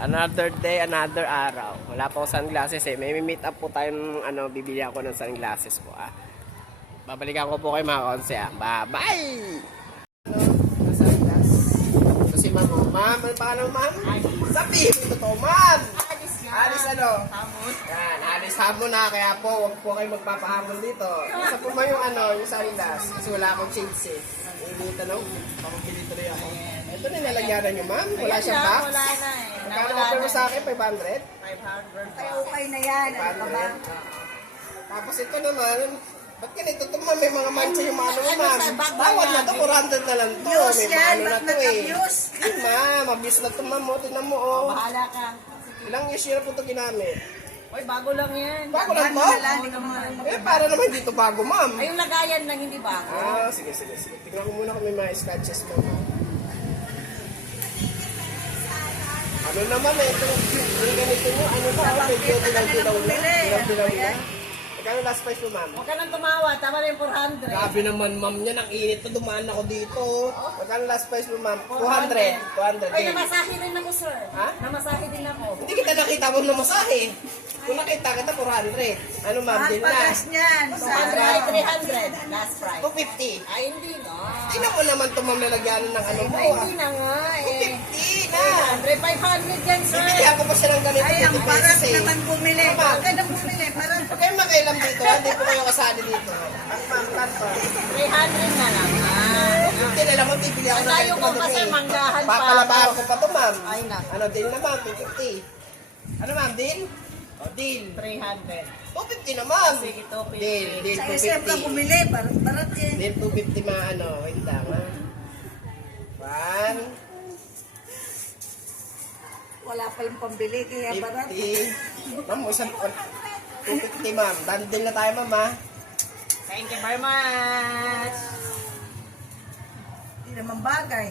Another day, another araw. Wala pa ako sunglasses eh. May meet up po tayong bibili ako ng sunglasses po ah. Babalikan ko po kayo mga konse ah. Bye-bye! Ito si ma'am. Ma'am, ano pangalan mo ma'am? Sabihin mo to ma'am! Alis ano? Hamon. Yan, alis hamon na. Kaya po, huwag po kayo magpapahamon dito. Isa po ba yung yung sunglass? Kasi wala akong shades eh. Yung tanong, pakapili tuloy ako. Ito na nilalagyanan nyo ma'am. Wala siyang box. Wala na eh. Magkano offer mo sa akin? 500? 500. Ay, okay na yan. Ano ka ba? 500. Tapos ito naman, ba't ganito ito ma'am? May mga mancha yung ano mo ma'am. sa bag Tawad na ito, 400 na lang to. Views May yan, ano na ba't to eh. nag-abuse? Yun ma'am, abuse na ito ma'am. Tingnan mo oh. Bahala ka. Ilang years na po ito ginamit? Uy, bago lang yan. Bago lang to? Eh, para naman dito bago ma'am. Ay, yung lagayan lang, hindi bago. Sige. Tingnan ko muna kung may mga scratches mo. Ano naman eh, yung ganito nyo, ano ba, medyo dilaw-dilaw na. Dilaw-dilaw na. Magkano last price mo, ma'am? Huwag ka nang tumawa, tama na yung 400. Grabe naman, ma'am niya, ang init na dumaan ako dito. Magkano last price mo, ma'am? 200. 200. Ay, namasahe rin ako, sir. Ha? Namasahe din ako. Hindi kita nakita mo na masahe. Kung nakita kita, 400. Ano, ma'am, Ang din na. pagas niyan. 200 ay 300. Last price. 250. Ay, hindi na. Tingnan mo naman ito, ma'am, lalagyanan ng ano mo, Ay, ah. hindi na nga eh. 250 na. 500 yan, sir. Bibigyan ko pa siya ng ganito. Ay, ang 50 paras pesos, eh. naman bumili. Tama. Huwag ka nang bumili. Parang Huwag kayong makailam dito, ha? Hindi po kayo kasali dito. Ang pangkat pa. 300 na lang. Hindi na lang mo, bibili ako ng Tayo ganito ko na kasi dumi. manggahan pa. Papalabahan ko pa to, ma'am. Ay, naku. Ano, deal na, ma'am? 250. Ano, ma'am? Deal? O, deal. 300. 250 naman. Sige, 250. Deal sa SF ka 250. bumili. Barat eh. Deal 250 ano. Wait lang, ha? Wala pa yung pambili. Kaya barat. 150. Ma'am, isang 250, ma'am. Dandil na tayo, ma'am, ha? Thank you very much. Hindi naman bagay.